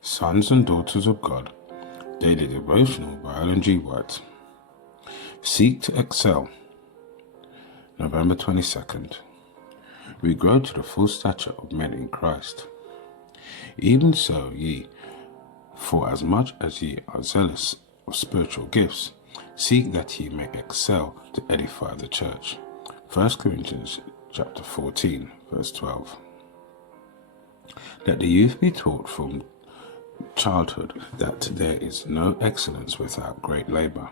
Sons and Daughters of God, Daily Devotional by Ellen G. White. Seek to excel. November 22nd. We grow to the full stature of men in Christ. Even so ye, forasmuch as ye are zealous of spiritual gifts, seek that ye may excel to edify the church. 1 Corinthians chapter 14, verse 12. Let the youth be taught from childhood that there is no excellence without great labor.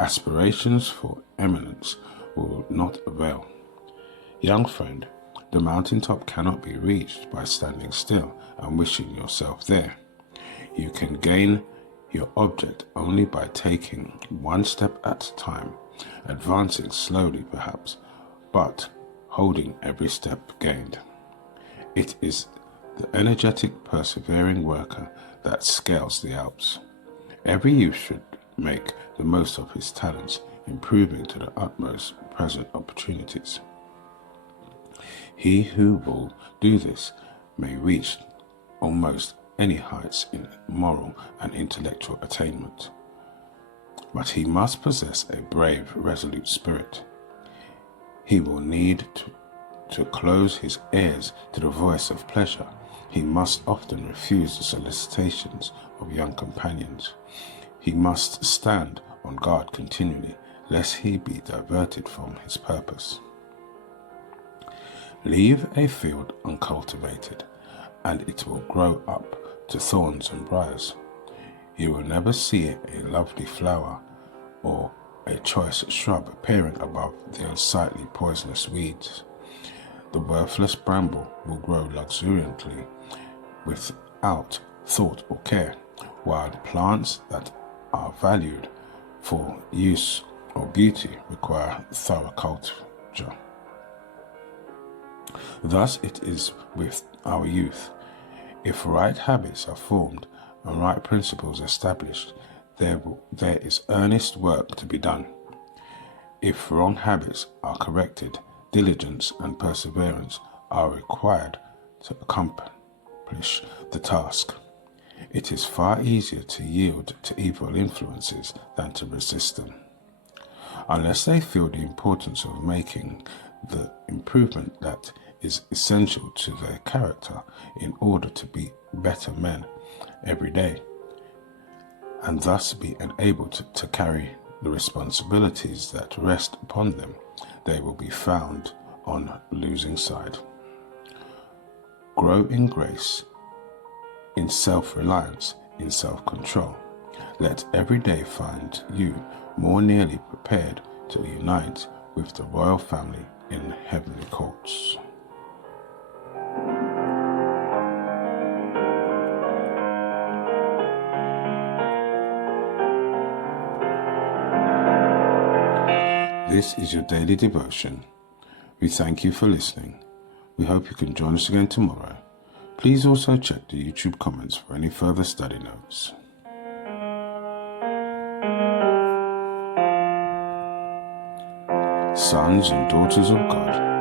Aspirations for eminence will not avail. Young friend, the mountaintop cannot be reached by standing still and wishing yourself there. You can gain your object only by taking one step at a time, advancing slowly perhaps, but holding every step gained. It is the energetic, persevering worker that scales the Alps. Every youth should make the most of his talents, improving to the utmost present opportunities. He who will do this may reach almost any heights in moral and intellectual attainment. But he must possess a brave, resolute spirit. He will need to close his ears to the voice of pleasure. He must often refuse the solicitations of young companions. He must stand on guard continually, lest he be diverted from his purpose. Leave a field uncultivated, and it will grow up to thorns and briars. You will never see a lovely flower or a choice shrub appearing above the unsightly poisonous weeds. The worthless bramble will grow luxuriantly without thought or care, while the plants that are valued for use or beauty require thorough culture. Thus it is with our youth. If right habits are formed and right principles established, there is earnest work to be done. If wrong habits are corrected, diligence and perseverance are required to accomplish the task. It is far easier to yield to evil influences than to resist them. Unless they feel the importance of making the improvement that is essential to their character in order to be better men every day, and thus be enabled to carry the responsibilities that rest upon them, they will be found on losing side. Grow in grace, in self-reliance, in self-control. Let every day find you more nearly prepared to unite with the royal family in heavenly courts. This is your daily devotion. We thank you for listening. We hope you can join us again tomorrow. Please also check the YouTube comments for any further study notes. Sons and Daughters of God.